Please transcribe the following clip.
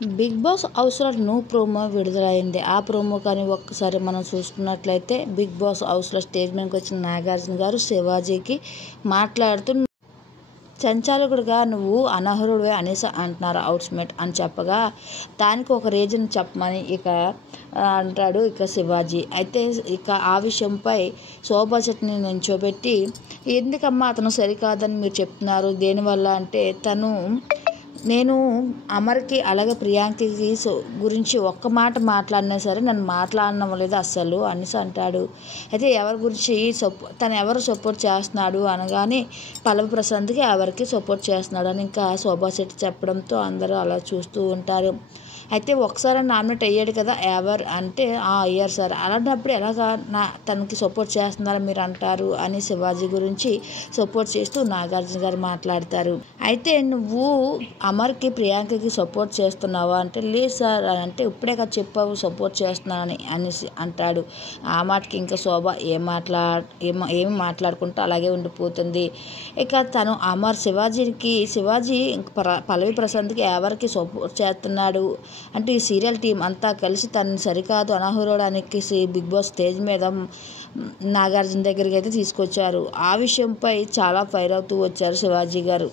Big boss హౌస్లో new promo విడుదలైంది. ఆ ప్రోమో కానీ ఒక్కసారి మనం చూసుకున్నట్లయితే బిగ్ బాస్ హౌస్లో స్టేజ్ మీదకి వచ్చిన నాగార్జున గారు శివాజీకి మాట్లాడుతూ సంచాలకుడిగా నువ్వు అనర్హుడివే అనేసి అంటున్నారు హౌస్మేట్ అని చెప్పగా, దానికి ఒక రీజన్ చెప్పమని అంటాడు శివాజీ. అయితే ఆ విషయంపై శోభా శెట్టిని నించోబెట్టి, ఎందుకమ్మా అతను సరికాదని మీరు చెప్తున్నారు, దేనివల్ల అంటే నేను అమర్కి అలాగే ప్రియాంకకి గురించి ఒక్క మాట మాట్లాడినా సరే నన్ను మాట్లాడనవ్వలేదు అస్సలు అనేసి అంటాడు. అయితే ఎవరి గురించి తను ఎవరు సపోర్ట్ చేస్తున్నాడు అనగానే పల్లవి ప్రశాంత్కి ఎవరికి సపోర్ట్ చేస్తున్నాడు అని ఇంకా శోభా శెట్టి చెప్పడంతో అందరూ అలా చూస్తూ ఉంటారు. అయితే ఒకసారి నామినేట్ అయ్యాడు కదా ఎవరు అంటే అయ్యారు సార్, అలాంటప్పుడు ఎలాగా తనకి సపోర్ట్ చేస్తున్నారని మీరు అంటారు అని శివాజీ గురించి సపోర్ట్ చేస్తూ నాగార్జున గారు మాట్లాడతారు. అయితే నువ్వు అమర్కి ప్రియాంకకి సపోర్ట్ చేస్తున్నావా అంటే లేదు సార్ అని అంటే, ఇప్పుడే కదా చెప్పావు సపోర్ట్ చేస్తున్నానని అనేసి అంటాడు. ఆ మాటకి ఇంకా శోభ ఏమి మాట్లాడుకుంటూ అలాగే ఉండిపోతుంది. ఇక తను శివాజీ పల్లవి ప్రశాంత్కి ఎవరికి సపోర్ట్ చేస్తున్నాడు అంటే ఈ సీరియల్ టీం అంతా కలిసి తనని సరికాదు అనర్హురానికి బిగ్ బాస్ స్టేజ్ మీద నాగార్జున దగ్గరికి అయితే తీసుకొచ్చారు. ఆ విషయంపై చాలా ఫైర్ అవుతూ వచ్చారు శివాజీ గారు.